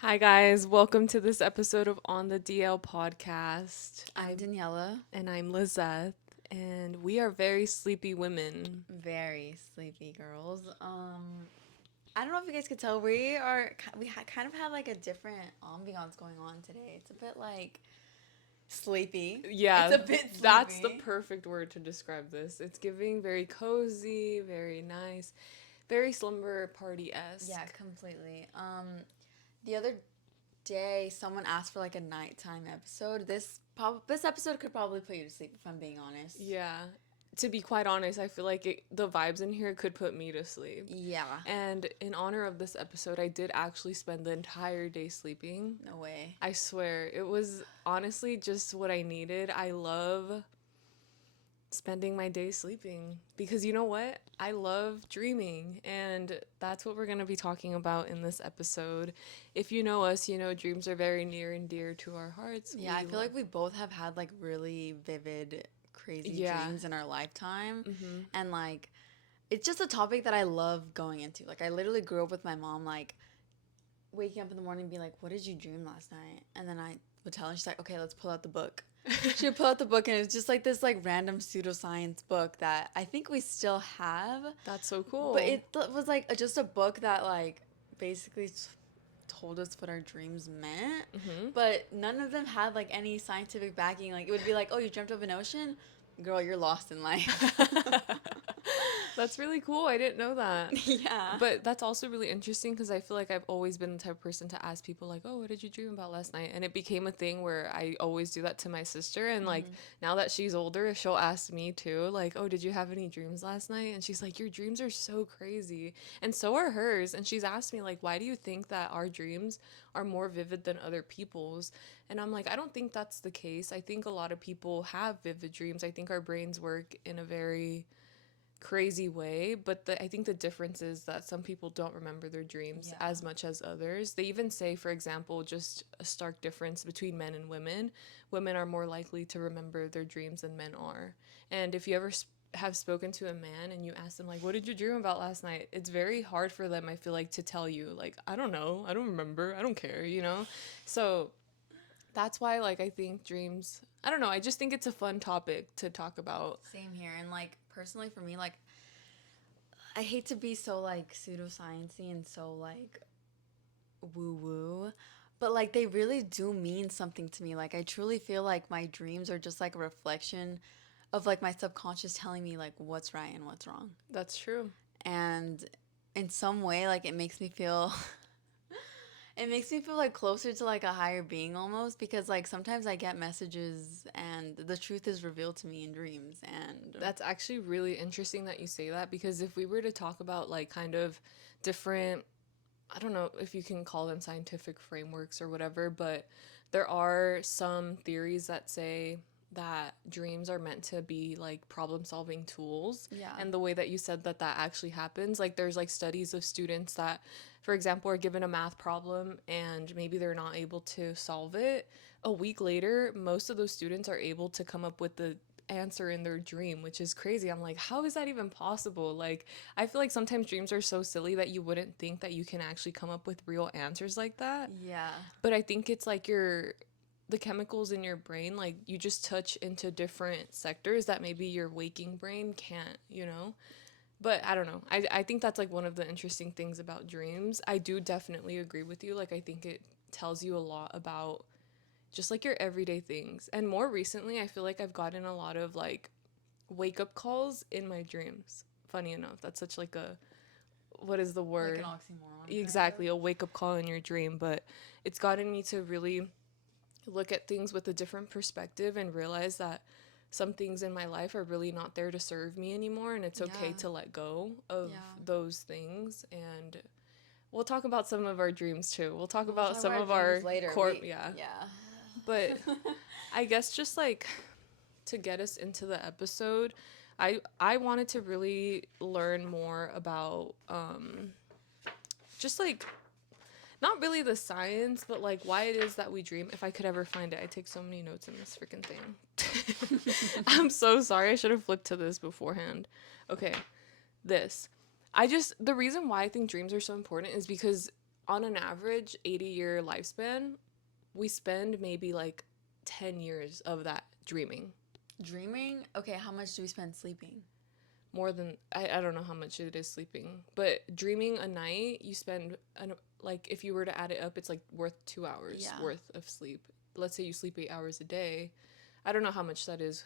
Hi, guys. Welcome to this episode of On the DL podcast. I'm Daniella. And I'm Lizeth, and we are very sleepy women. Very sleepy girls. I don't know if you guys could tell we kind of have like a different ambiance going on today. It's a bit like sleepy. It's Yeah, a bit that's the sleepy. perfect word to describe this. It's giving very cozy, very nice, very slumber party Yeah, esque. completely. The other day someone asked for like a nighttime episode. This episode could probably put you to sleep if I'm being honest. Yeah. To be quite honest, I feel like the vibes in here could put me to sleep. Yeah. And in honor of this episode, I did actually spend the entire day sleeping. No way. I swear, it was honestly just what I needed. I love spending my day sleeping because you know what? I love dreaming, and that's what we're going to be talking about in this episode. If you know us, you know dreams are very near and dear to our hearts. Yeah, I feel like we both have had like really vivid, crazy Yeah. dreams in our lifetime. Mm-hmm. And like, it's just a topic that I love going into. Like, I literally grew up with my mom, like, waking up in the morning and being like, what did you dream last night? And then I would tell her, she's like, okay, let's pull out the book. She would pull out the book, and it's just like this, like, random pseudoscience book that I think we still have. That's so cool. But it was like just a book that, like, basically told us what our dreams meant, but none of them had like any scientific backing. Like it would be like, oh, you dreamt of an ocean, girl, you're lost in life. That's really cool. I didn't know that. Yeah. But that's also really interesting because I feel like I've always been the type of person to ask people like, "Oh, what did you dream about last night?" And it became a thing where I always do that to my sister. And like now that she's older, she'll ask me too, like, "Oh, did you have any dreams last night?" And she's like, "Your dreams are so crazy." And so are hers. And she's asked me like, "Why do you think that our dreams are more vivid than other people's?" And I'm like, "I don't think that's the case. I think a lot of people have vivid dreams. I think our brains work in a very crazy way, but I think the difference is that some people don't remember their dreams Yeah. as much as others. They even say, for example, just a stark difference between men and women. Women are more likely to remember their dreams than men are. And if you ever have spoken to a man and you ask them like, what did you dream about last night, it's very hard for them, I feel like, to tell you like, I don't know, I don't remember, I don't care, you know. So that's why, like, I think dreams, I don't know, I just think it's a fun topic to talk about. Same here. And like personally for me, like I hate to be so like pseudosciencey and so like woo woo, but like they really do mean something to me. Like I truly feel like my dreams are just like a reflection of like my subconscious telling me like what's right and what's wrong. That's true. And in some way like it makes me feel it makes me feel like closer to like a higher being almost, because like sometimes I get messages and the truth is revealed to me in dreams. And That's actually really interesting that you say that because if we were to talk about like kind of different, I don't know if you can call them scientific frameworks or whatever, but there are some theories that say that dreams are meant to be like problem solving tools. yeah. And the way that you said that that actually happens, like there's like studies of students that, for example, are given a math problem and maybe they're not able to solve it. A week later, most of those students are able to come up with the answer in their dream, which is crazy. I'm like, how is that even possible? Like, I feel like sometimes dreams are so silly that you wouldn't think that you can actually come up with real answers like that. Yeah. But I think it's like the chemicals in your brain, like you just touch into different sectors that maybe your waking brain can't, you know? But I don't know. I think that's like one of the interesting things about dreams. I do definitely agree with you. Like, I think it tells you a lot about just like your everyday things. And more recently, I feel like I've gotten a lot of like wake up calls in my dreams. Funny enough, that's such like a, what is the Like word? an oxymoron. Exactly, a wake up call in your dream. But it's gotten me to really look at things with a different perspective and realize that some things in my life are really not there to serve me anymore. And it's okay Yeah. to let go of Yeah. those things. And we'll talk about some of our dreams too. We'll talk We'll about talk some about of our our dreams later. yeah. Yeah. But I guess just like to get us into the episode, I wanted to really learn more about just like not really the science, but like why it is that we dream. If I could ever find it, I take so many notes in this freaking thing. I'm so sorry. I should have flipped to this beforehand. Okay, this. The reason why I think dreams are so important is because on an average 80-year lifespan, we spend maybe like 10 years of that dreaming. Dreaming? Okay, how much do we spend sleeping? More than, I don't know how much it is sleeping, but dreaming a night, you spend, like, if you were to add it up, it's like worth 2 hours Yeah. worth of sleep. Let's say you sleep 8 hours a day. I don't know how much that is.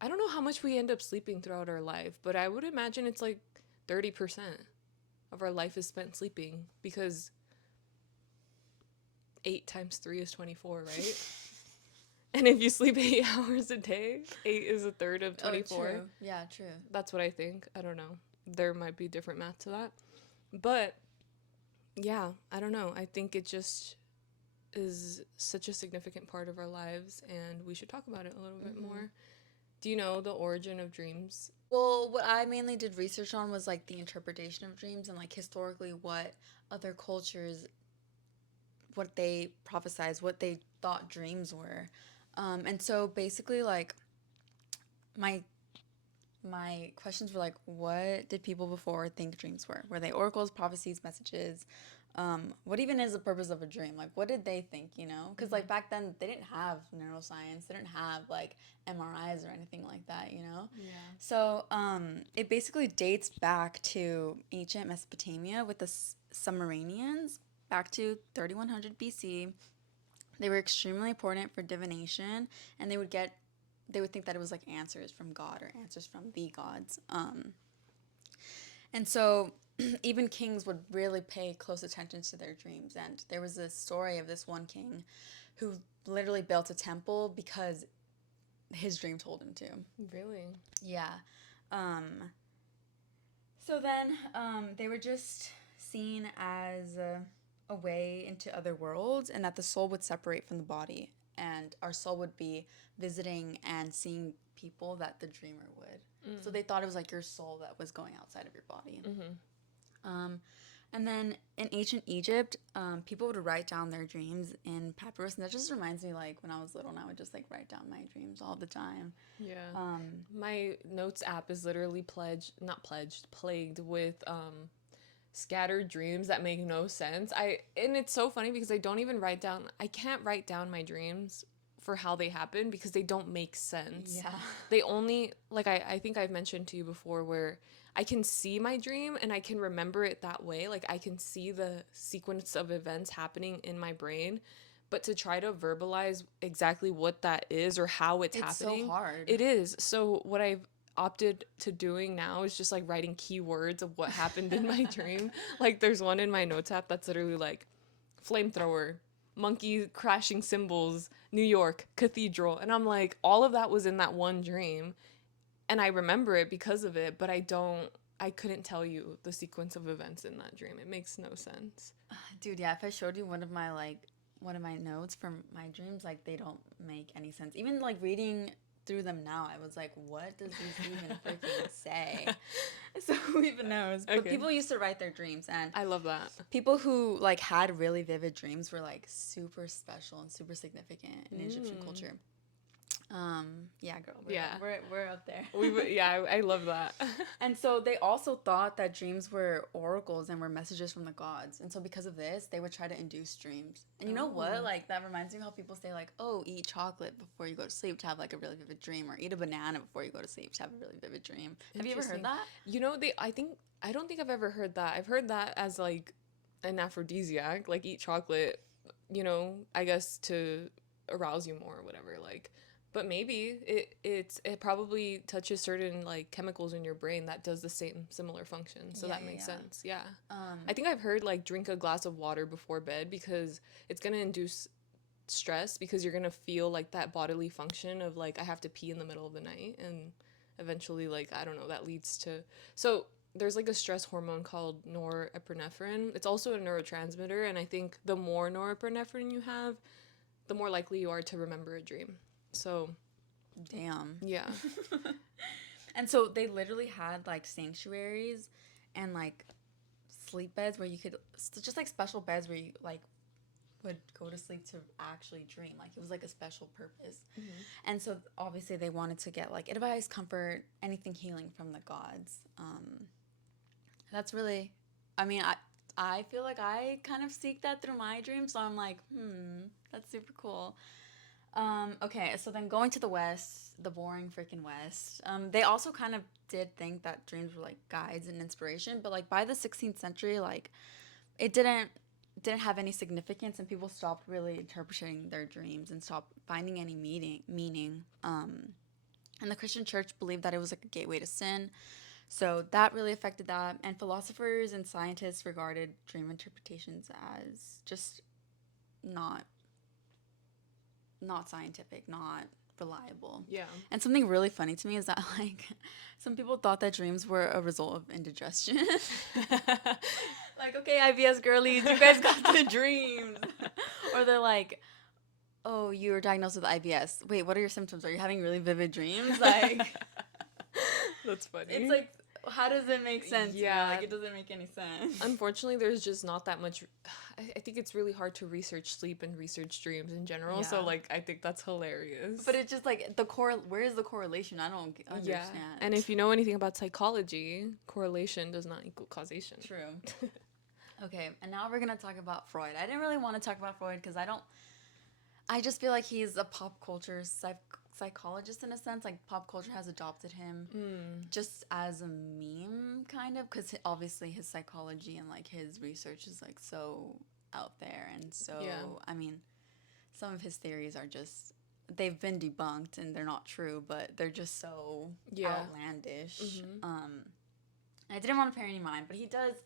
I don't know how much we end up sleeping throughout our life, but I would imagine it's like 30% of our life is spent sleeping because 8 times 3 is 24, right? And if you sleep 8 hours a day, 8 is a third of 24. Oh, true. Yeah, true. That's what I think. I don't know. There might be different math to that. But yeah, I don't know. I think it just is such a significant part of our lives and we should talk about it a little bit more. Do you know the origin of dreams? Well, what I mainly did research on was like the interpretation of dreams and like historically what other cultures, what they prophesized, what they thought dreams were. And so basically like my my questions were like, what did people before think dreams were? Were they oracles, prophecies, messages? What even is the purpose of a dream? Like, what did they think, you know? Because, like, back then, they didn't have neuroscience, they didn't have, like, MRIs or anything like that, you know? Yeah. So, it basically dates back to ancient Mesopotamia with the Sumerians, back to 3100 BC. They were extremely important for divination, and they would think that it was like answers from God or answers from the gods. And so even kings would really pay close attention to their dreams. And there was a story of this one king who literally built a temple because his dream told him to. Really? Yeah. So then they were just seen as a way into other worlds, and that the soul would separate from the body, and our soul would be visiting and seeing people that the dreamer would. So they thought it was like your soul that was going outside of your body. And then in ancient Egypt, people would write down their dreams in papyrus, and that just reminds me like when I was little, and I would just like write down my dreams all the time. Yeah. My notes app is literally plagued with scattered dreams that make no sense. And it's so funny because I can't write down my dreams for how they happen because they don't make sense. Yeah. They only, like, I think I've mentioned to you before where I can see my dream and I can remember it that way. Like, I can see the sequence of events happening in my brain, but to try to verbalize exactly what that is or how it's happening, so hard. it is. So what I've opted to doing now is just like writing keywords of what happened in my dream. Like, there's one in my notes app that's literally like flamethrower, monkey crashing cymbals, New York, cathedral. And I'm like, all of that was in that one dream. And I remember it because of it, but I couldn't tell you the sequence of events in that dream. It makes no sense. Dude, yeah, if I showed you one of my notes from my dreams, like they don't make any sense. Even like reading through them now, I was like, what does this even freaking say? So who even knows? But people used to write their dreams, and I love that. people who like had really vivid dreams were like super special and super significant in Egyptian culture. Yeah, girl. We're up there. I love that. And so they also thought that dreams were oracles and were messages from the gods. And so because of this, they would try to induce dreams. And you know what? Like, that reminds me of how people say, like, oh, eat chocolate before you go to sleep to have, like, a really vivid dream. Or eat a banana before you go to sleep to have a really vivid dream. Have you ever heard that? You know, I don't think I've ever heard that. I've heard that as, like, an aphrodisiac. Like, eat chocolate, you know, I guess to arouse you more or whatever. Like, but maybe it probably touches certain like chemicals in your brain that does the similar function. So that makes sense. Yeah. I think I've heard like drink a glass of water before bed because it's gonna induce stress because you're gonna feel like that bodily function of like I have to pee in the middle of the night and eventually like I don't know that leads to so there's like a stress hormone called norepinephrine. It's also a neurotransmitter, and I think the more norepinephrine you have, the more likely you are to remember a dream. So, damn. Yeah. And so they literally had like sanctuaries and like sleep beds where you could just like special beds where you like would go to sleep to actually dream. Like it was like a special purpose. And so obviously they wanted to get like advice, comfort, anything healing from the gods. That's really, I mean, I feel like I kind of seek that through my dreams. So I'm like, that's super cool. Okay, so then going to the West, the boring freaking West. They also kind of did think that dreams were like guides and inspiration, but like by the 16th century, like it didn't have any significance, and people stopped really interpreting their dreams and stopped finding any meaning. And the Christian church believed that it was like a gateway to sin, so that really affected that. And philosophers and scientists regarded dream interpretations as just not not scientific, not reliable. Yeah. And something really funny to me is that like some people thought that dreams were a result of indigestion. Like, okay, IBS girlies, you guys got the dreams. Or they're like, oh, you were diagnosed with IBS. Wait, what are your symptoms? Are you having really vivid dreams? Like, That's funny. it's like, how does it make sense? Yeah. Like, it doesn't make any sense. Unfortunately, there's just not that much. I think it's really hard to research sleep and research dreams in general. Yeah. So, like, I think that's hilarious. But it's just like where is the correlation? I don't understand. Yeah. And if you know anything about psychology, correlation does not equal causation. True. Okay, and now we're gonna talk about Freud. I didn't really want to talk about Freud because I just feel like he's a pop culture psychologist in a sense. Like pop culture has adopted him just as a meme, kind of, because obviously his psychology and like his research is like so out there, and so I mean, some of his theories are just they've been debunked and they're not true, but they're just so outlandish. I didn't want to pay any mind, but he does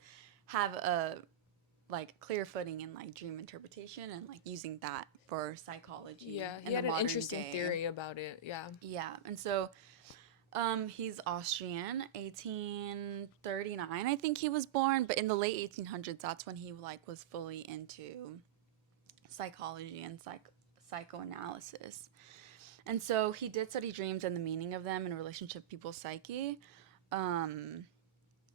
have a like clear footing in like dream interpretation and like using that for psychology. Yeah, he had an interesting theory about it. Yeah. Yeah, and so he's Austrian, 1839 I think he was born, but in the late 1800s that's when he like was fully into psychology and psychoanalysis. And so he did study dreams and the meaning of them in relationship to people's psyche.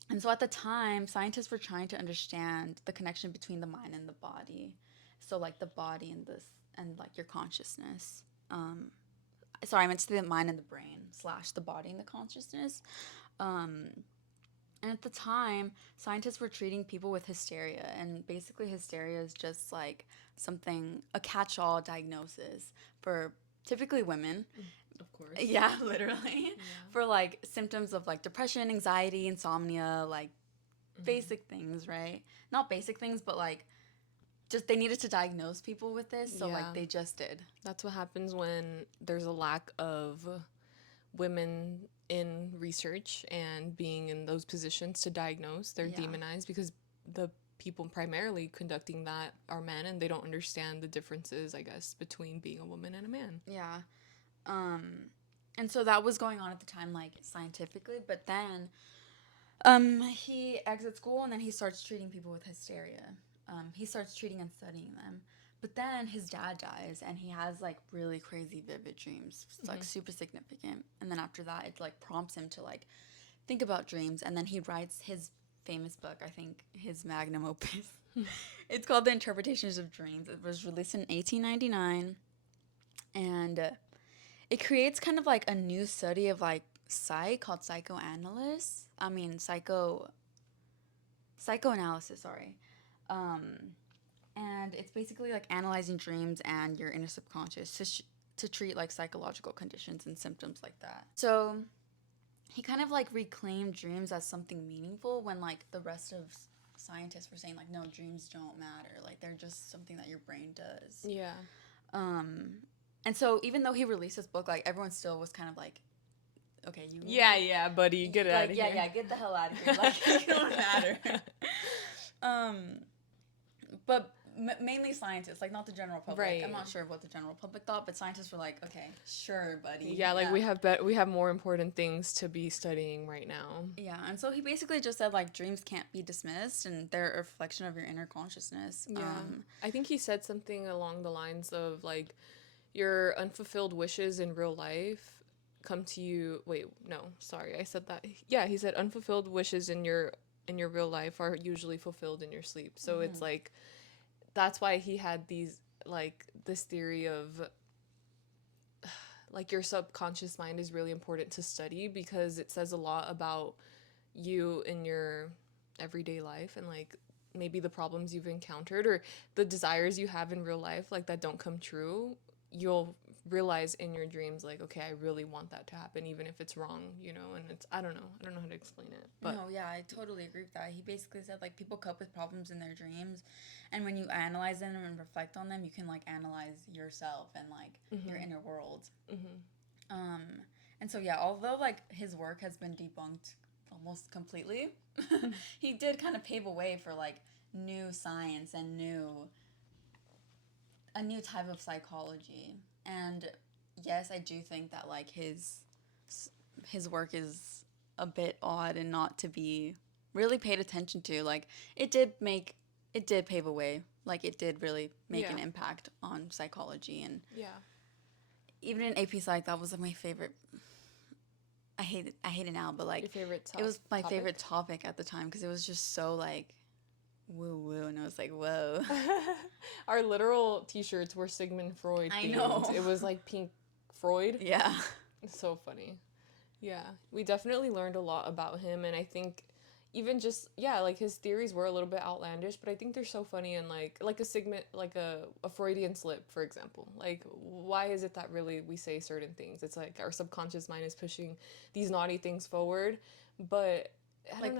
And so at the time, scientists were trying to understand the connection between the mind and the body. So like the body and this and like your consciousness. Sorry, I meant to say the mind and the brain / the body and the consciousness. And at the time, scientists were treating people with hysteria, and basically hysteria is just like a catch-all diagnosis for typically women. Of course. Yeah, literally. Yeah. For like symptoms of like depression, anxiety, insomnia, like basic things, right? Not basic things, but like just they needed to diagnose people with this, so like they just did. That's what happens when there's a lack of women in research and being in those positions to diagnose. They're demonized because the people primarily conducting that are men, and they don't understand the differences, I guess, between being a woman and a man. Yeah. And so that was going on at the time, like scientifically, but then he exits school and then he starts treating people with hysteria. He starts treating and studying them. But then his dad dies and he has like really crazy vivid dreams. It's like super significant. And then after that it like prompts him to like think about dreams, and then he writes his famous book, I think his magnum opus. It's called The Interpretations of Dreams. It was released in 1899, and it creates kind of like a new study of like called psychoanalysis. Psychoanalysis, sorry. And it's basically like analyzing dreams and your inner subconscious to treat like psychological conditions and symptoms like that. So he kind of like reclaimed dreams as something meaningful when like the rest of scientists were saying like, no, dreams don't matter. Like they're just something that your brain does. Yeah. And so even though he released this book, like everyone still was kind of like, okay, you. Yeah, buddy, get it out of here. Yeah, get the hell out of here. Like it don't matter. But mainly scientists, like not the general public. Right. I'm not sure what the general public thought, but scientists were like, okay, sure, buddy. Yeah, like we have more important things to be studying right now. Yeah, and so he basically just said like dreams can't be dismissed, and they're a reflection of your inner consciousness. Yeah, I think he said something along the lines of like, your unfulfilled wishes in real life come to you. Wait, no, sorry, I said that. Yeah, he said unfulfilled wishes in your real life are usually fulfilled in your sleep. So it's like, that's why he had this theory of like your subconscious mind is really important to study, because it says a lot about you and your everyday life and like maybe the problems you've encountered or the desires you have in real life like that don't come true, you'll realize in your dreams like, okay, I really want that to happen even if it's wrong, you know. And it's, I don't know how to explain it, but No, yeah, I totally agree with that. He basically said like people cope with problems in their dreams, and when you analyze them and reflect on them, you can like analyze yourself and like your mm-hmm. inner world. Mm-hmm. Um, and so yeah, although like his work has been debunked almost completely, he did kind of pave a way for like new science and a new type of psychology. And yes, I do think that like his work is a bit odd and not to be really paid attention to. Like it did pave a way. Like it did really make Yeah. an impact on psychology. And Yeah. even in AP Psych, that was like my favorite. I hate it now, but like Your favorite it was my topic? favorite topic at the time because it was just so like woo woo, and I was like whoa. Our literal t-shirts were Sigmund Freud I themed. know. It was like pink Freud. Yeah. It's so funny. Yeah, we definitely learned a lot about him, and I think even just yeah, like his theories were a little bit outlandish, but I think they're so funny and like a Sigmund like a Freudian slip, for example. Like why is it that really we say certain things? It's like our subconscious mind is pushing these naughty things forward, but I don't Like know.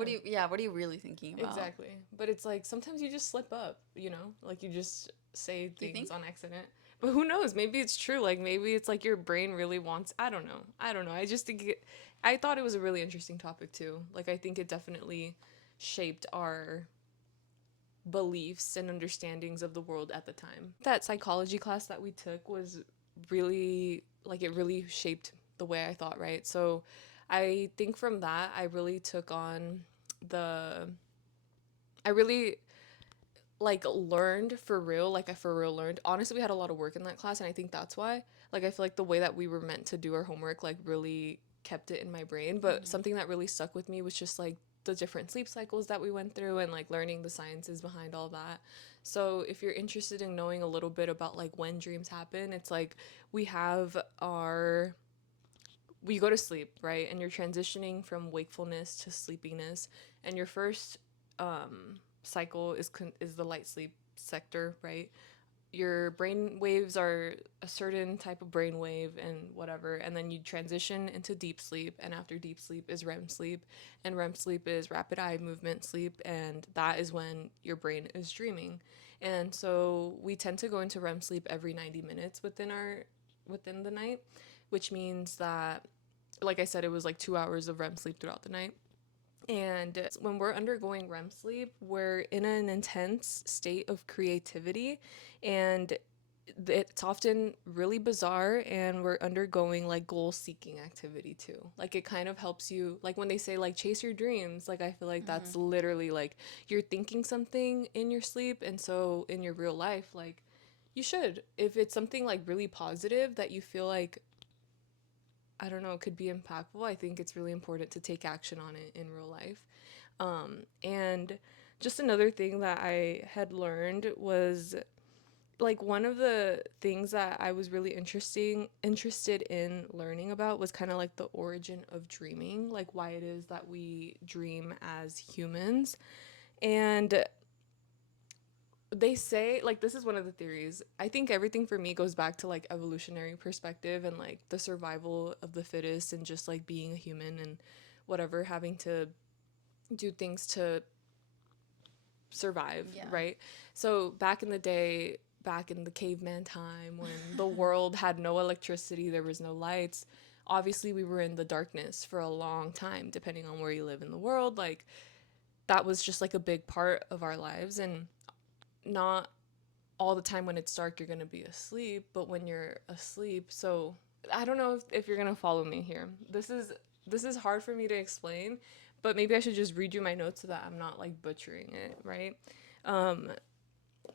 what are you really thinking about? Exactly. But it's like sometimes you just slip up, you know? Like you just say Do you things think? on accident. But who knows? Maybe it's true. Like maybe it's like your brain really wants, I don't know. I don't know. I just think I thought it was a really interesting topic too. Like I think it definitely shaped our beliefs and understandings of the world at the time. That psychology class that we took was really like it really shaped the way I thought, right? So I think from that I really took on the I really like learned for real, like I for real learned. Honestly, we had a lot of work in that class and I think that's why. Like I feel like the way that we were meant to do our homework like really kept it in my brain, but Mm-hmm. something that really stuck with me was just like the different sleep cycles that we went through and like learning the sciences behind all that. So, if you're interested in knowing a little bit about like when dreams happen, it's like we have our we go to sleep, right? And you're transitioning from wakefulness to sleepiness. And your first cycle is the light sleep sector, right? Your brain waves are a certain type of brain wave and whatever, and then you transition into deep sleep, and after deep sleep is REM sleep, and REM sleep is rapid eye movement sleep, and that is when your brain is dreaming. And so we tend to go into REM sleep every 90 minutes within the night, which means that like I said, it was like 2 hours of REM sleep throughout the night. And when we're undergoing REM sleep, we're in an intense state of creativity. And it's often really bizarre. And we're undergoing like goal seeking activity too. Like it kind of helps you, like when they say like chase your dreams, like I feel like Mm-hmm. that's literally like you're thinking something in your sleep. And so in your real life, like you should, if it's something like really positive that you feel like I don't know, it could be impactful. I think it's really important to take action on it in real life. And just another thing that I had learned was like one of the things that I was really interested in learning about was kind of like the origin of dreaming, like why it is that we dream as humans. And they say like this is one of the theories. I think everything for me goes back to like evolutionary perspective and like the survival of the fittest and just like being a human and whatever having to do things to survive, Yeah. right? So back in the day, back in the caveman time when the world had no electricity, there was no lights, obviously we were in the darkness for a long time depending on where you live in the world. Like that was just like a big part of our lives, and not all the time when it's dark you're gonna be asleep, but when you're asleep, so I don't know if you're gonna follow me here. This is hard for me to explain, but maybe I should just read you my notes so that I'm not like butchering it, right? Um,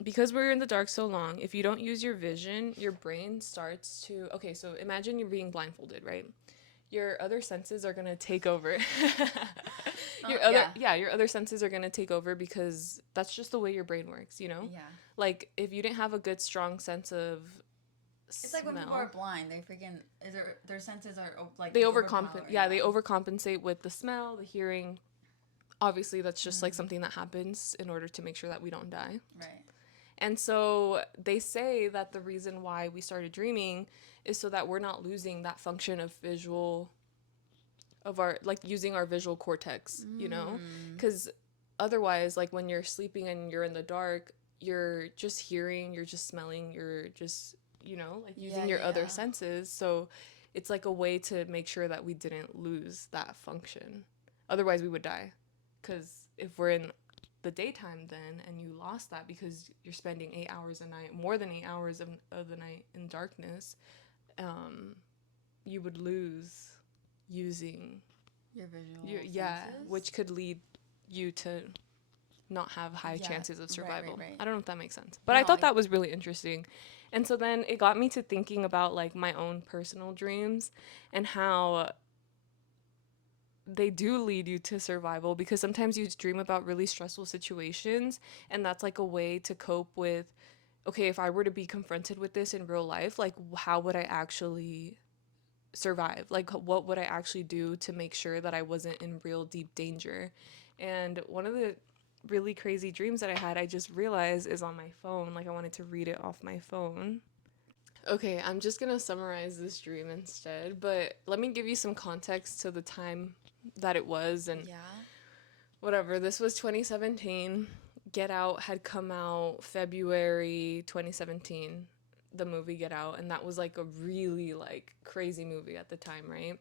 because we're in the dark so long, if you don't use your vision, your brain starts to okay, so imagine you're being blindfolded, right? Your other senses are gonna take over. Yeah. Your other senses are gonna take over because that's just the way your brain works, you know? Yeah. Like if you didn't have a good strong sense of It's like when people are smell, blind, they freaking their senses are like they they overcompensate. overpower. Yeah, they overcompensate with the smell, the hearing, obviously that's just like something that happens in order to make sure that we don't die. Right. And so they say that the reason why we started dreaming is so that we're not losing that function of visual, of our, like using our visual cortex, you know? Because otherwise, like when you're sleeping and you're in the dark, you're just hearing, you're just smelling, you're just, you know, like using your other senses. So it's like a way to make sure that we didn't lose that function. Otherwise, we would die. Because if we're in the daytime then and you lost that because you're spending 8 hours a night, more than 8 hours of the night in darkness, you would lose using your visual senses? which could lead you to not have high chances of survival. Right. I don't know if that makes sense, but no, I thought that was really interesting. And so then it got me to thinking about like my own personal dreams and how they do lead you to survival, because sometimes you dream about really stressful situations, and that's like a way to cope with, okay, if I were to be confronted with this in real life, like how would I actually survive? Like what would I actually do to make sure that I wasn't in real deep danger? And one of the really crazy dreams that I had, I just realized is on my phone. Like I wanted to read it off my phone. Okay, I'm just gonna summarize this dream instead, but let me give you some context to the time that it was and whatever. This was 2017. Get Out had come out February 2017, the movie Get Out, and that was like a really like crazy movie at the time, right?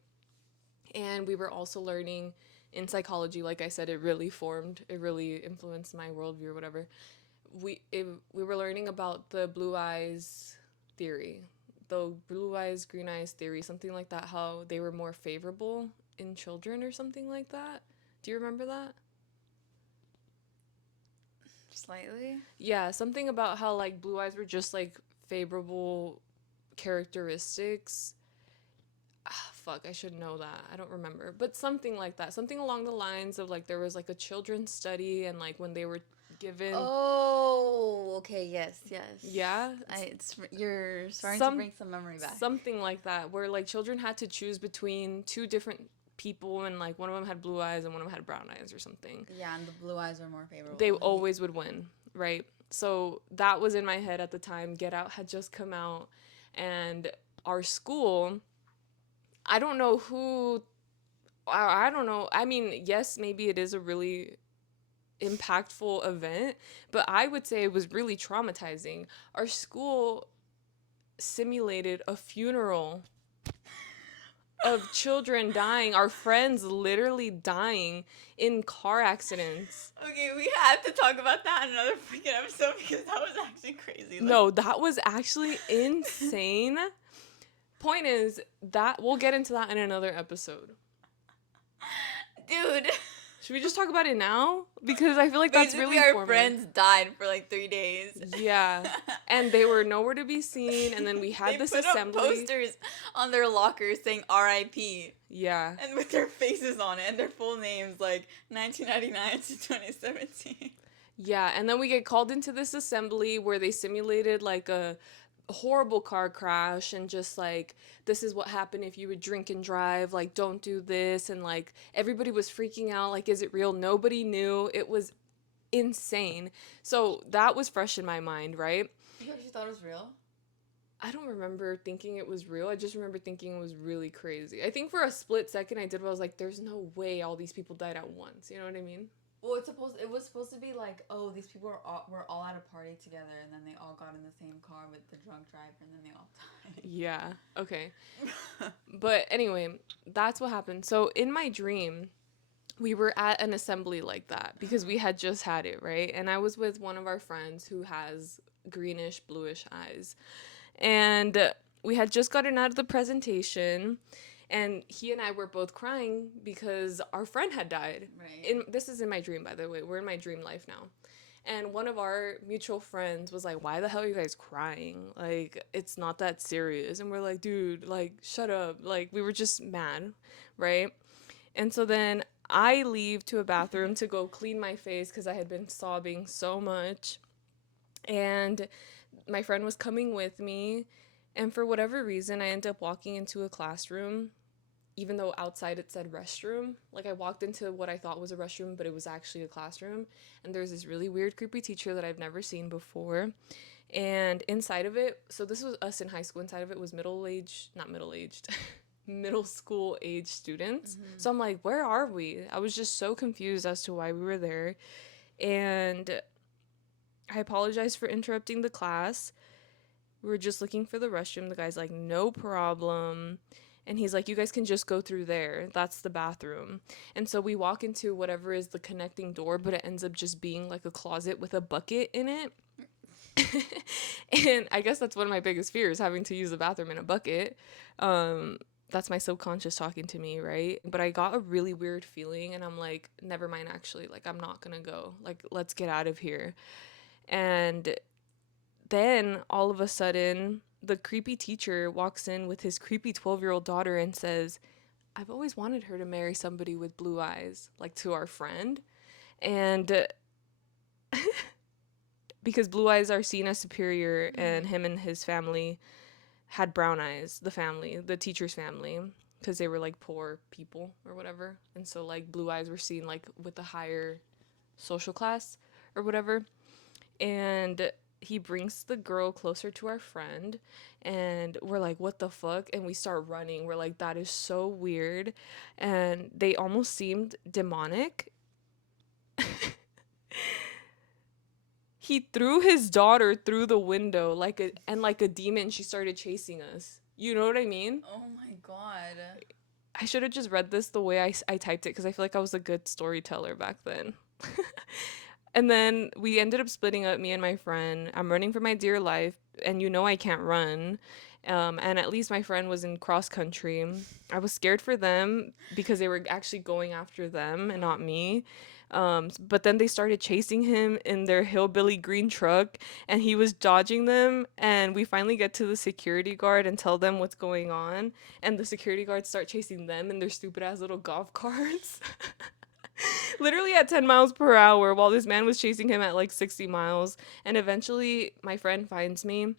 And we were also learning in psychology, like I said, it really influenced my worldview or whatever. We were learning about the blue eyes theory, the blue eyes, green eyes theory, something like that, how they were more favorable in children or something like that. Do you remember that? Slightly. Yeah, something about how like blue eyes were just like favorable characteristics. Fuck, I should know that. I don't remember. But something like that. Something along the lines of like there was like a children's study and like when they were given. Oh, okay, yes. Yeah? You're starting to bring some memory back. Something like that, where like children had to choose between two different people and like one of them had blue eyes and one of them had brown eyes or something. Yeah, and the blue eyes were more favorable. They always would win, right? So that was in my head at the time. Get Out had just come out, and our school, I don't know who, I don't know. I mean, yes, maybe it is a really impactful event, but I would say it was really traumatizing. Our school simulated a funeral of children dying, our friends literally dying in car accidents. Okay, we have to talk about that in another freaking episode because that was actually crazy. No, that was actually insane. Point is that we'll get into that in another episode. Dude. Should we just talk about it now? Because I feel like that's basically really our friends died for like 3 days. Yeah. And they were nowhere to be seen. And then we had this assembly. They put up posters on their lockers saying R.I.P. Yeah. And with their faces on it and their full names, like 1999 to 2017. Yeah. And then we get called into this assembly where they simulated like a horrible car crash and just like, this is what happened if you would drink and drive, like don't do this, and like everybody was freaking out, like is it real? Nobody knew. It was insane. So that was fresh in my mind, right? You actually thought it was real? I don't remember thinking it was real. I just remember thinking it was really crazy. I think for a split second I was like, there's no way all these people died at once, you know what I mean? Well, it was supposed to be like, oh, these people were all at a party together, and then they all got in the same car with the drunk driver, and then they all died. Yeah, okay. But anyway, that's what happened. So in my dream, we were at an assembly like that because we had just had it, right? And I was with one of our friends who has greenish, bluish eyes. And we had just gotten out of the presentation, and he and I were both crying because our friend had died. Right. This is in my dream, by the way. We're in my dream life now. And one of our mutual friends was like, why the hell are you guys crying? Like, it's not that serious. And we're like, dude, like, shut up. Like, we were just mad, right? And so then I leave to a bathroom to go clean my face because I had been sobbing so much. And my friend was coming with me. And for whatever reason, I ended up walking into a classroom even though outside it said restroom, like I walked into what I thought was a restroom, but it was actually a classroom. And there's this really weird, creepy teacher that I've never seen before. And inside of it, so this was us in high school. Inside of it was not middle aged, middle school age students. Mm-hmm. So I'm like, where are we? I was just so confused as to why we were there. And I apologized for interrupting the class. We were just looking for the restroom. The guy's like, no problem. And he's like, you guys can just go through there. That's the bathroom. And so we walk into whatever is the connecting door, but it ends up just being like a closet with a bucket in it. And I guess that's one of my biggest fears, having to use the bathroom in a bucket. That's my subconscious talking to me, right? But I got a really weird feeling, and I'm like, never mind, actually. Like, I'm not gonna go. Like, let's get out of here. And then all of a sudden, the creepy teacher walks in with his creepy 12-year-old daughter and says, I've always wanted her to marry somebody with blue eyes, like to our friend. And because blue eyes are seen as superior, and him and his family had brown eyes, the teacher's family, because they were like poor people or whatever. And so, like, blue eyes were seen like with the higher social class or whatever. And he brings the girl closer to our friend, and we're like, what the fuck? And we start running. We're like, that is so weird. And they almost seemed demonic. He threw his daughter through the window like a demon. She started chasing us. You know what I mean? Oh my god. I should have just read this the way I typed it, because I feel like I was a good storyteller back then. And then we ended up splitting up, me and my friend. I'm running for my dear life, and I can't run. And at least my friend was in cross country. I was scared for them because they were actually going after them and not me. But then they started chasing him in their hillbilly green truck, and he was dodging them. And we finally get to the security guard and tell them what's going on. And the security guards start chasing them in their stupid ass little golf carts. Literally at 10 miles per hour, while this man was chasing him at like 60 miles. And eventually my friend finds me,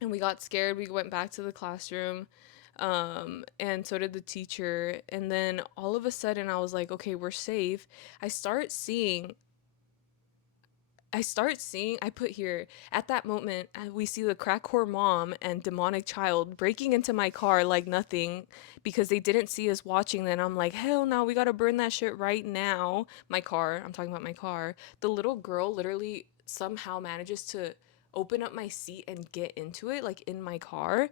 and we got scared. We went back to the classroom, and so did the teacher. And then all of a sudden I was like, okay, we're safe. I put here, at that moment, we see the crack whore mom and demonic child breaking into my car like nothing, because they didn't see us watching. Then I'm like, hell no, we gotta burn that shit right now. My car, I'm talking about my car. The little girl literally somehow manages to open up my seat and get into it, like in my car.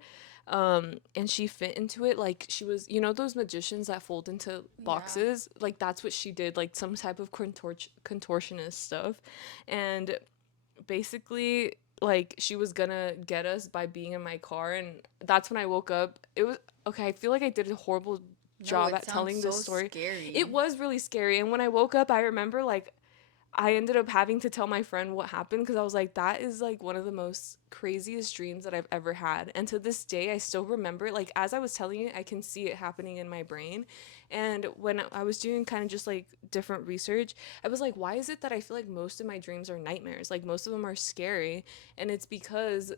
And she fit into it like she was, those magicians that fold into boxes. Like, that's what she did, like some type of contortionist stuff. And basically, like, she was gonna get us by being in my car. And that's when I woke up. It was okay. I feel like I did a horrible job at telling this story. Scary. It was really scary. And when I woke up, I remember, like, I ended up having to tell my friend what happened, because I was like, that is like one of the most craziest dreams that I've ever had. And to this day, I still remember it. Like, as I was telling it, I can see it happening in my brain. And when I was doing kind of just like different research, I was like, why is it that I feel like most of my dreams are nightmares? Like, most of them are scary. And it's because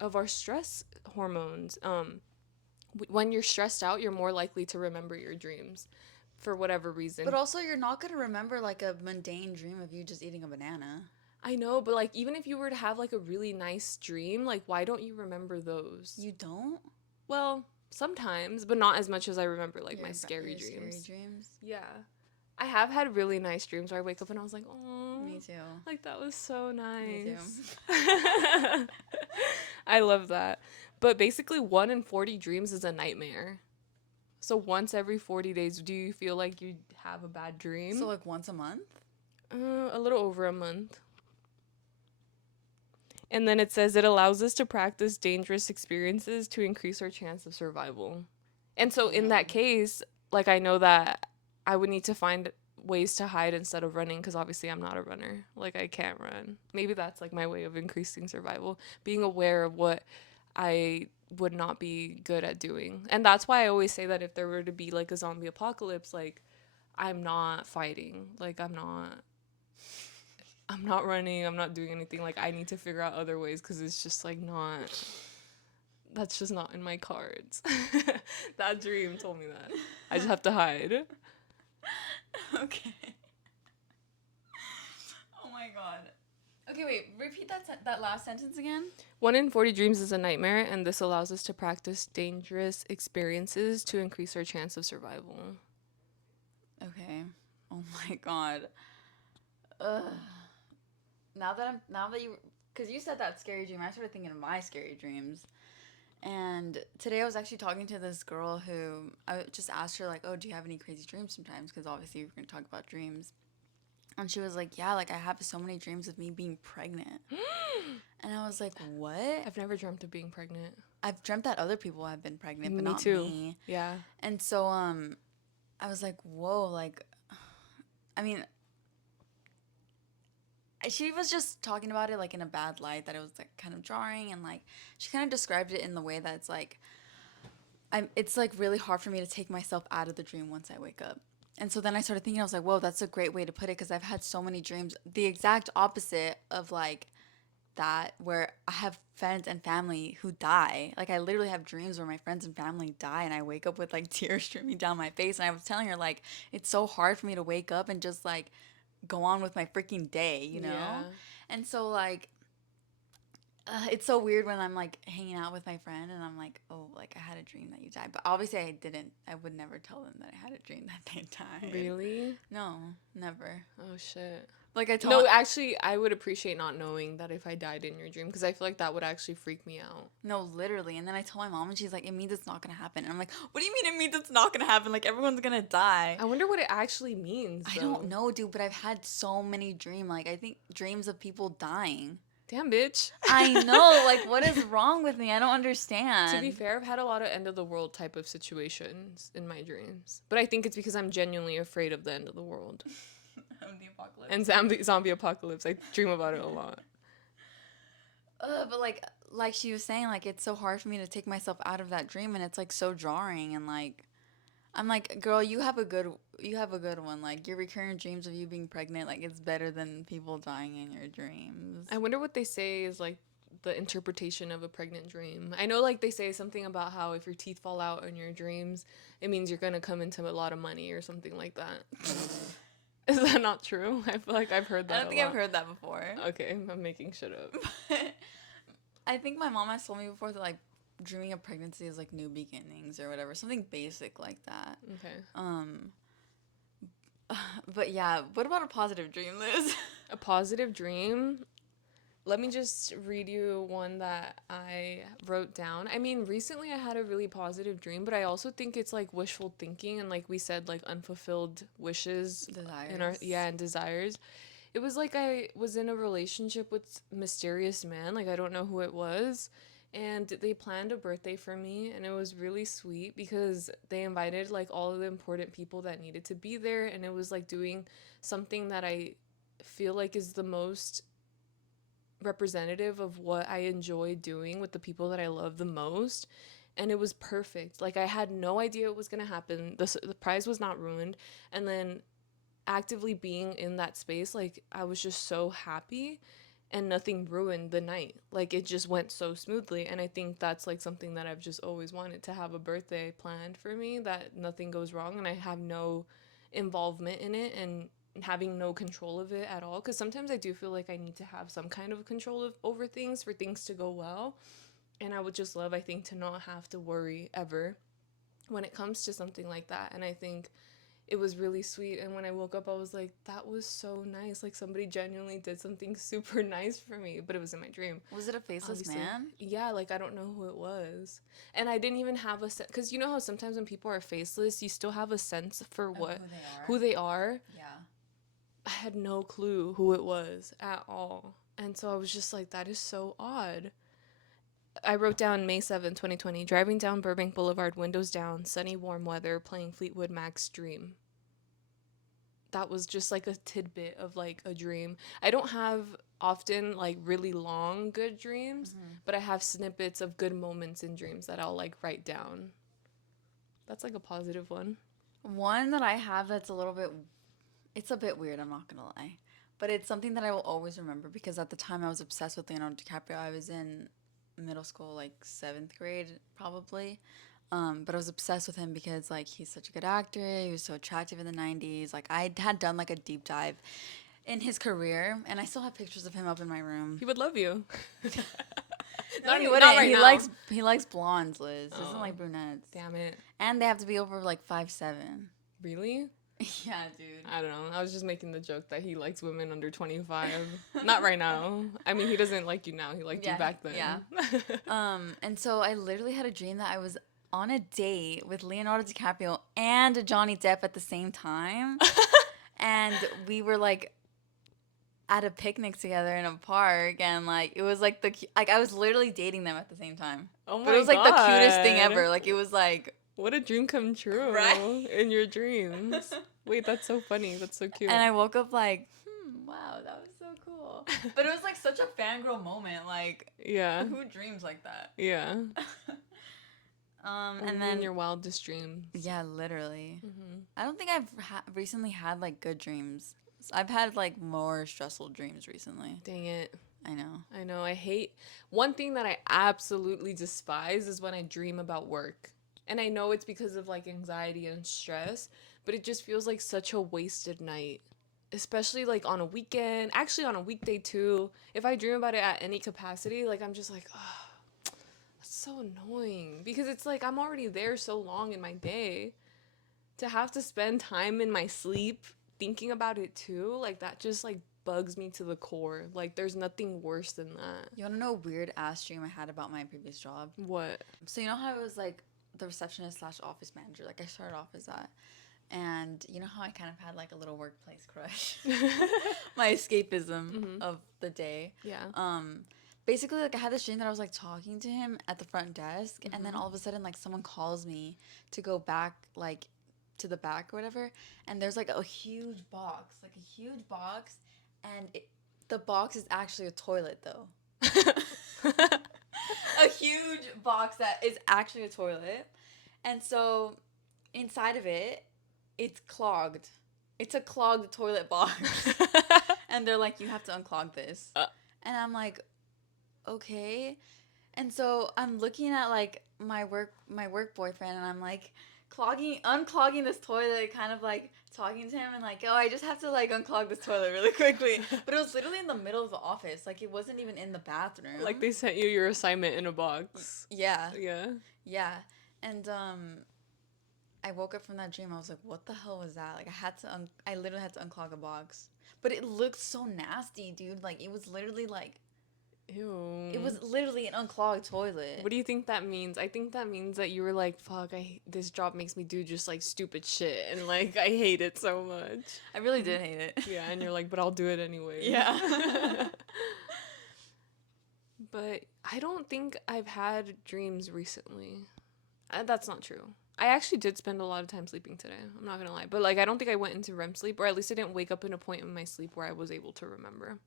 of our stress hormones. When you're stressed out, you're more likely to remember your dreams for whatever reason. But also, you're not going to remember like a mundane dream of you just eating a banana. I know, but like, even if you were to have like a really nice dream, like, why don't you remember those? You don't? Well, sometimes, but not as much as I remember like my scary dreams. Scary dreams? Yeah. I have had really nice dreams where I wake up and I was like, oh, me too. Like, that was so nice. Me too. I love that. But basically, 1 in 40 dreams is a nightmare. So once every 40 days, do you feel like you have a bad dream? So like once a month? A little over a month. And then it says it allows us to practice dangerous experiences to increase our chance of survival. And so in that case, like, I know that I would need to find ways to hide instead of running, because obviously I'm not a runner. Like, I can't run. Maybe that's like my way of increasing survival, being aware of what I would not be good at doing. And that's why I always say that if there were to be like a zombie apocalypse, like, I'm not fighting. Like, I'm not running. I'm not doing anything. Like, I need to figure out other ways, because it's just like not That's just not in my cards. That dream told me that. I just have to hide. Okay. Oh my god. Okay, wait. Repeat that last sentence again. 1 in 40 dreams is a nightmare, and this allows us to practice dangerous experiences to increase our chance of survival. Okay. Oh my god. Ugh. Now that you, because you said that scary dream, I started thinking of my scary dreams. And today I was actually talking to this girl who I just asked her like, "Oh, do you have any crazy dreams sometimes?" Because obviously we're gonna talk about dreams. And she was like, "Yeah, like I have so many dreams of me being pregnant." And I was like, "What?" I've never dreamt of being pregnant. I've dreamt that other people have been pregnant, but Me not too. me. Yeah. And so I was like, "Whoa!" Like, I mean, she was just talking about it like in a bad light, that it was like kind of jarring, and like she kind of described it in the way that it's like it's like really hard for me to take myself out of the dream once I wake up. And so then I started thinking, I was like, whoa, that's a great way to put it, because I've had so many dreams, the exact opposite of like that, where I have friends and family who die. Like I literally have dreams where my friends and family die, and I wake up with like tears streaming down my face. And I was telling her like it's so hard for me to wake up and just like go on with my freaking day, you know? Yeah. And so like it's so weird when I'm like hanging out with my friend and I'm like, oh, like I had a dream that you died. But obviously I didn't. I would never tell them that I had a dream that they died. Really? No, never. Oh, shit. Like I told. No, actually, I would appreciate not knowing that if I died in your dream, because I feel like that would actually freak me out. No, literally. And then I told my mom, and she's like, it means it's not gonna happen. And I'm like, what do you mean it means it's not gonna happen? Like everyone's gonna die. I wonder what it actually means, I though. don't know, dude, but I've had so many like I think dreams of people dying. Damn, bitch. I know, like what is wrong with me? I don't understand. To be fair, I've had a lot of end of the world type of situations in my dreams. But I think it's because I'm genuinely afraid of the end of the world. The apocalypse. And zombie apocalypse. I dream about it a lot. But like she was saying, like it's so hard for me to take myself out of that dream, and it's like so jarring, and like I'm like, girl, you have a good one. Like your recurring dreams of you being pregnant, like it's better than people dying in your dreams. I wonder what they say is like the interpretation of a pregnant dream. I know like they say something about how if your teeth fall out in your dreams, it means you're gonna come into a lot of money or something like that. Is that not true? I feel like I've heard that. I don't think I've heard that before. Okay, I'm making shit up. I think my mom has told me before that like dreaming of pregnancy is like new beginnings or whatever, something basic like that. Okay. But yeah, what about a positive dream, Liz? A positive dream? Let me just read you one that I wrote down. I mean, recently I had a really positive dream, but I also think it's like wishful thinking and like we said, like unfulfilled wishes Desires. and desires. It was like I was in a relationship with mysterious man, like I don't know who it was, and they planned a birthday for me, and it was really sweet because they invited like all of the important people that needed to be there, and it was like doing something that I feel like is the most representative of what I enjoy doing with the people that I love the most. And it was perfect. Like I had no idea it was going to happen. The prize was not ruined. And then actively being in that space, like I was just so happy and nothing ruined the night. Like it just went so smoothly. And I think that's like something that I've just always wanted, to have a birthday planned for me that nothing goes wrong and I have no involvement in it and having no control of it at all, because sometimes I do feel like I need to have some kind of control over things for things to go well, and I would just love, I think, to not have to worry ever when it comes to something like that. And I think it was really sweet, and when I woke up I was like, that was so nice, like somebody genuinely did something super nice for me, but it was in my dream. Was it a faceless Obviously. man? Yeah, like I don't know who it was, and I didn't even have a sense, because you know how sometimes when people are faceless you still have a sense for what who they are. Yeah. I had no clue who it was at all. And so I was just like, that is so odd. I wrote down May 7th, 2020, driving down Burbank Boulevard, windows down, sunny, warm weather, playing Fleetwood Mac's Dream. That was just like a tidbit of like a dream. I don't have often like really long good dreams, but I have snippets of good moments in dreams that I'll like write down. That's like a positive one. One that I have that's it's a bit weird, I'm not gonna lie. But it's something that I will always remember, because at the time I was obsessed with Leonardo DiCaprio. I was in middle school, like 7th grade, probably. But I was obsessed with him because like he's such a good actor. He was so attractive in the 90s. Like I had done like a deep dive in his career, and I still have pictures of him up in my room. He would love you. No, he not wouldn't. right He now. likes blondes, Liz. He doesn't Oh, like brunettes. damn it. And they have to be over like 5'7". Really? Yeah, dude. I don't know. I was just making the joke that he likes women under 25. Not right now. I mean, he doesn't like you now. He liked you back then. Yeah. And so I literally had a dream that I was on a date with Leonardo DiCaprio and Johnny Depp at the same time. And we were like at a picnic together in a park, and like it was like like I was literally dating them at the same time. Oh my god. But it was like the cutest thing ever. Like it was like, what a dream come true. Right? In your dreams. Wait, that's so funny. That's so cute. and I woke up like, wow, that was so cool. But it was like such a fangirl moment. Like, yeah. who dreams like that? Yeah. And then in your wildest dreams. Yeah, literally. Mm-hmm. I don't think I've recently had like good dreams. I've had like more stressful dreams recently. Dang it. I know. I hate one thing that I absolutely despise is when I dream about work. And I know it's because of like anxiety and stress, but it just feels like such a wasted night. Especially like on a weekend, actually on a weekday too. If I dream about it at any capacity, like I'm just like, oh, that's so annoying. Because it's like I'm already there so long in my day. To have to spend time in my sleep thinking about it too, like that just like bugs me to the core. Like there's nothing worse than that. You want to know a weird ass dream I had about my previous job? What? So you know how it was like the receptionist / office manager? Like I started off as that. And you know how I kind of had like a little workplace crush? My escapism of the day. Yeah. Basically, like I had this dream that I was like talking to him at the front desk, and then all of a sudden like someone calls me to go back like to the back or whatever, and there's like a huge box, and the box is actually a toilet though. A huge box that is actually a toilet, and so inside of it, it's clogged. It's a clogged toilet box. And they're like, you have to unclog this. And I'm like, okay. And so I'm looking at like my work boyfriend, and I'm like unclogging this toilet, kind of like talking to him, and like, oh, I just have to like unclog this toilet really quickly. But it was literally in the middle of the office. Like it wasn't even in the bathroom. Like they sent you your assignment in a box. Yeah. Yeah. Yeah. And I woke up from that dream. I was like, what the hell was that? Like I literally had to unclog a box. But it looked so nasty, dude. Like it was literally like, ew. It was literally an unclogged toilet. What do you think that means? I think that means that you were like, fuck, this job makes me do just like stupid shit, and like I hate it so much. I really did hate it. Yeah, and you're like, but I'll do it anyway. Yeah. But I don't think I've had dreams recently. That's not true. I actually did spend a lot of time sleeping today. I'm not gonna lie. But like I don't think I went into REM sleep, or at least I didn't wake up in a point in my sleep where I was able to remember.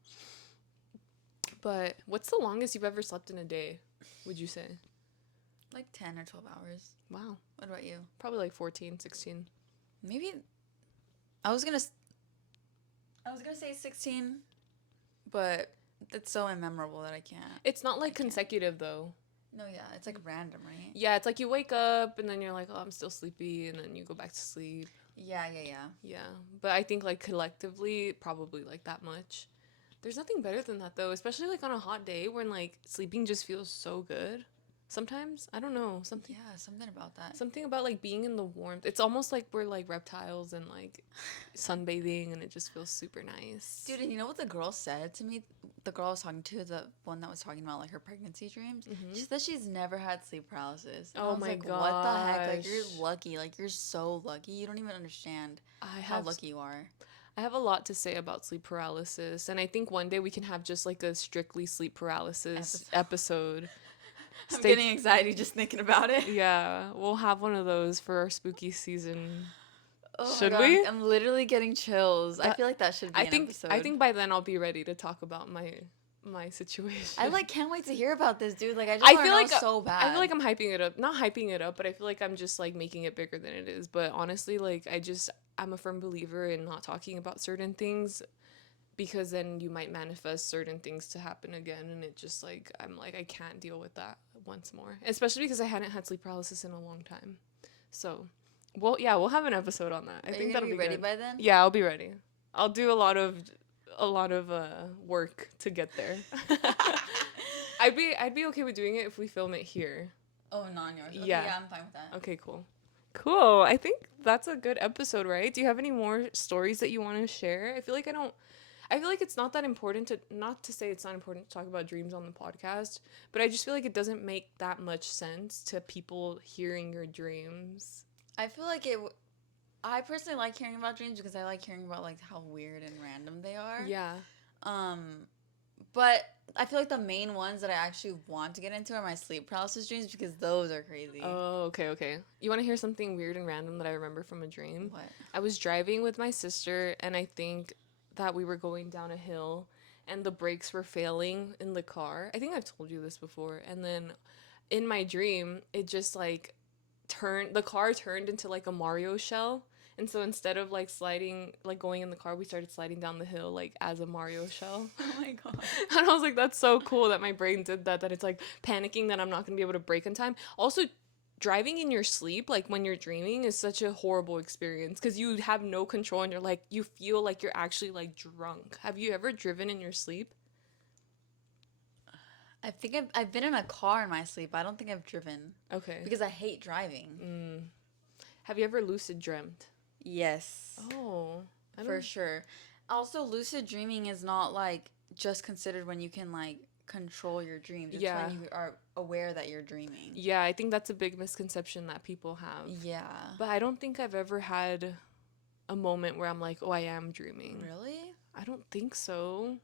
But what's the longest you've ever slept in a day, would you say? Like 10 or 12 hours. Wow. What about you? Probably like 14, 16. Maybe I was gonna say 16, but it's so immemorable that I can't. It's not like consecutive though. No, yeah, it's like random, right? Yeah, it's like you wake up and then you're like, oh, I'm still sleepy, and then you go back to sleep. Yeah. Yeah, but I think like collectively, probably like that much. There's nothing better than that though, especially like on a hot day when like sleeping just feels so good. Sometimes, I don't know, something. Yeah, something about that. Something about like being in the warmth. It's almost like we're like reptiles and like sunbathing, and it just feels super nice. Dude, and you know what the girl said to me? The girl I was talking to, the one that was talking about like her pregnancy dreams. Mm-hmm. She said she's never had sleep paralysis. And Oh I was my like, gosh. what the heck? Like you're lucky. Like you're so lucky. You don't even understand how lucky you are. I have a lot to say about sleep paralysis, and I think one day we can have just like a strictly sleep paralysis episode. I'm getting anxiety just thinking about it. Yeah, we'll have one of those for our spooky season. Oh should we? I'm literally getting chills. I feel like that should be an episode. I think by then I'll be ready to talk about my situation. I like can't wait to hear about this, dude. Like I feel like so bad. I feel like I'm hyping it up. Not hyping it up, but I feel like I'm just like making it bigger than it is. But honestly, like I'm a firm believer in not talking about certain things because then you might manifest certain things to happen again, and it just like I'm like I can't deal with that once more, especially because I hadn't had sleep paralysis in a long time. So, well, yeah, we'll have an episode on that. I Are think you gonna that'll be be ready good. by then? Yeah, I'll be ready. I'll do a lot of work to get there. I'd be okay with doing it if we film it here. Oh, not yours. Okay, Yeah. yeah, I'm fine with that. Okay, cool. Cool. I think that's a good episode, right? Do you have any more stories that you want to share? I feel like it's not that important to, not to say it's not important to talk about dreams on the podcast, but I just feel like it doesn't make that much sense to people hearing your dreams. I feel like I personally like hearing about dreams because I like hearing about like how weird and random they are. Yeah. Um, but I feel like the main ones that I actually want to get into are my sleep paralysis dreams because those are crazy. Oh, okay, okay. You want to hear something weird and random that I remember from a dream? What? I was driving with my sister, and I think that we were going down a hill, and the brakes were failing in the car. I think I've told you this before. And then in my dream, it just like the car turned into like a Mario shell. And so instead of like sliding, like going in the car, we started sliding down the hill like as a Mario shell. Oh my god. And I was like, that's so cool that my brain did that, that it's like panicking that I'm not going to be able to brake in time. Also, driving in your sleep, like when you're dreaming, is such a horrible experience because you have no control and you're like, you feel like you're actually like drunk. Have you ever driven in your sleep? I think I've been in a car in my sleep. I don't think I've driven. Okay. Because I hate driving. Have you ever lucid dreamt? Yes. Oh, For sure. Also, lucid dreaming is not like just considered when you can like control your dreams. It's Yeah. when you are aware that you're dreaming. Yeah, I think that's a big misconception that people have. Yeah. But I don't think I've ever had a moment where I'm like, oh, I am dreaming. Really? I don't think so.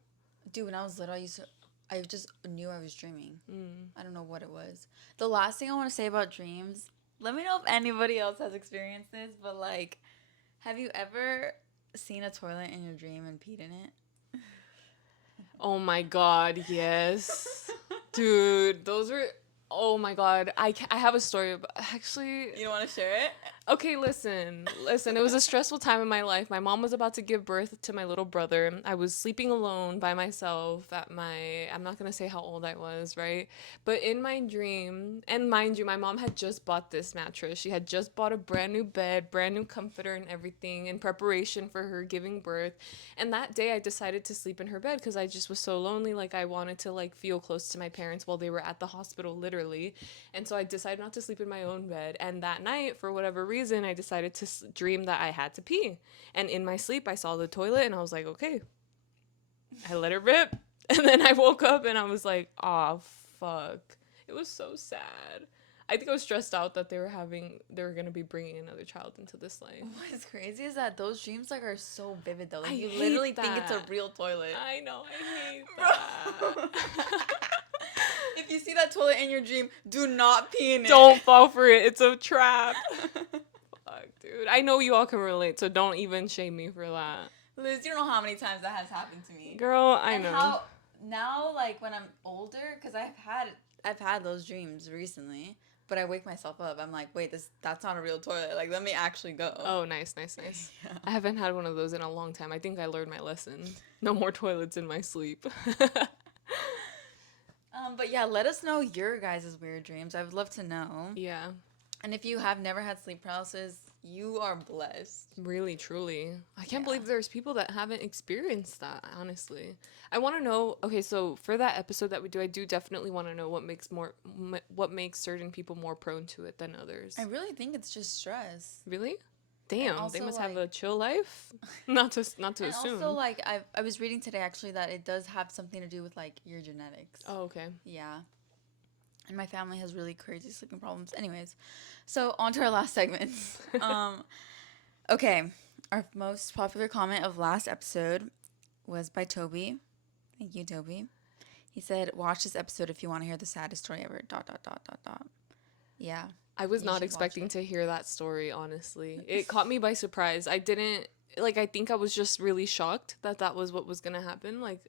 Dude, when I was little, I just knew I was dreaming. I don't know what it was. The last thing I want to say about dreams, let me know if anybody else has experienced this, but like, have you ever seen a toilet in your dream and peed in it? Oh my God, yes. Dude, those were, oh my God. I have a story about, actually. You don't want to share it? Okay, listen. It was a stressful time in my life. My mom was about to give birth to my little brother. I was sleeping alone by myself I'm not going to say how old I was, right? But in my dream, and mind you, my mom had just bought this mattress. She had just bought a brand new bed, brand new comforter and everything in preparation for her giving birth. And that day I decided to sleep in her bed because I just was so lonely. Like I wanted to like feel close to my parents while they were at the hospital, literally. And so I decided not to sleep in my own bed. And that night, for whatever reason, I decided to dream that I had to pee. And in my sleep, I saw the toilet and I was like, okay. I let it rip. And then I woke up and I was like, oh, fuck. It was so sad. I think I was stressed out that they were going to be bringing another child into this life. What's crazy is that those dreams like are so vivid though. Like I you hate literally think it's a that. real toilet. I know, I hate that. If you see that toilet in your dream, do not pee in it. Don't fall for it. It's a trap. Fuck, dude. I know you all can relate, so don't even shame me for that. Liz, you don't know how many times that has happened to me. Girl, I And know. how now, like when I'm older, because I've had those dreams recently, but I wake myself up. I'm like, wait, that's not a real toilet. Like, let me actually go. Oh, nice. Yeah. I haven't had one of those in a long time. I think I learned my lesson. No more toilets in my sleep. But yeah, let us know your guys' weird dreams. I would love to know. Yeah, And if you have never had sleep paralysis, you are blessed. really, truly. I can't Yeah. believe there's people that haven't experienced that, honestly. I want to know, okay, so for that episode that we do, I do definitely want to know what makes certain people more prone to it than others. I really think it's just stress. Really? Damn, they also, must have like- a chill life. Not to And assume. also, like, I was reading today, actually, that it does have something to do with, like, your genetics. Oh, okay. Yeah. And my family has really crazy sleeping problems. Anyways, so on to our last segment. Okay, our most popular comment of last episode was by Toby. Thank you, Toby. He said, watch this episode if you want to hear the saddest story ever. ... Yeah. I was You not should watch expecting it. to hear that story, honestly. It caught me by surprise. I didn't, like, I think I was just really shocked that that was what was going to happen. Like,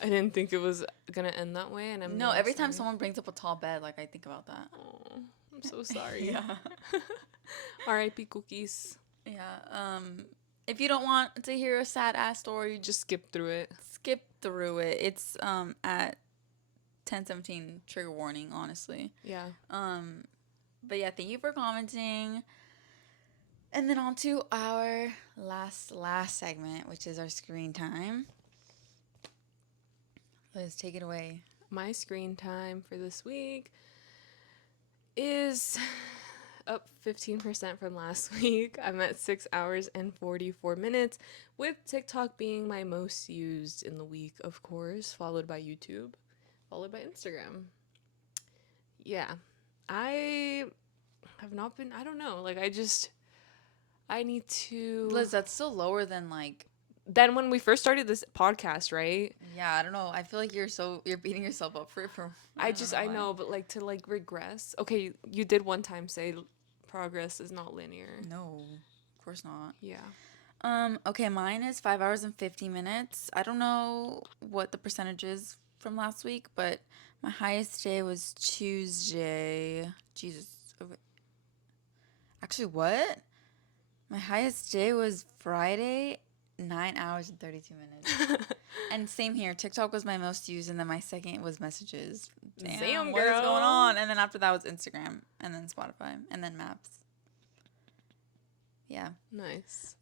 I didn't think it was going to end that way. And I'm No, really every time sorry. someone brings up a tall bed, like, I think about that. Oh, I'm so sorry. Yeah. R.I.P. Cookies. Yeah. If you don't want to hear a sad ass story, just Just skip through it. skip through it. It's at 10:17 trigger warning, honestly. Yeah. But yeah, thank you for commenting. And then on to our last segment, which is our screen time. Let's take it away. My screen time for this week is up 15% from last week. I'm at 6 hours and 44 minutes, with TikTok being my most used in the week, of course, followed by YouTube, followed by Instagram. Yeah. I have not been, I don't know, like I need to. Liz, that's still lower than like. Then when we first started this podcast, right? Yeah, I don't know. I feel like you're beating yourself up for it. I know, but like to like regress. Okay, you did one time say progress is not linear. No, of course not. Yeah. Okay, mine is 5 hours and 50 minutes. I don't know what the percentage is from last week, but my highest day was Tuesday. Jesus. Okay. Actually, what? My highest day was Friday, 9 hours and 32 minutes. And same here. TikTok was my most used, and then my second was messages. Damn, what is girl. going on? And then after that was Instagram, and then Spotify, and then Maps. Yeah. Nice.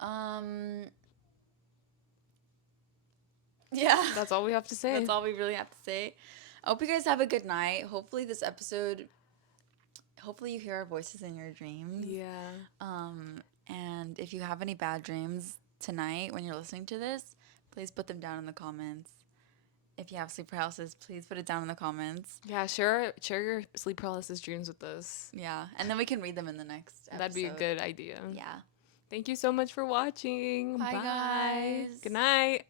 Yeah. That's all we have to say. That's all we really have to say. I hope you guys have a good night. Hopefully you hear our voices in your dreams. Yeah. And if you have any bad dreams tonight when you're listening to this, please put them down in the comments. If you have sleep paralysis, please put it down in the comments. Yeah, share your sleep paralysis dreams with us. Yeah, and then we can read them in the next episode. That'd be a good idea. Yeah. Thank you so much for watching. Bye, guys. Good night.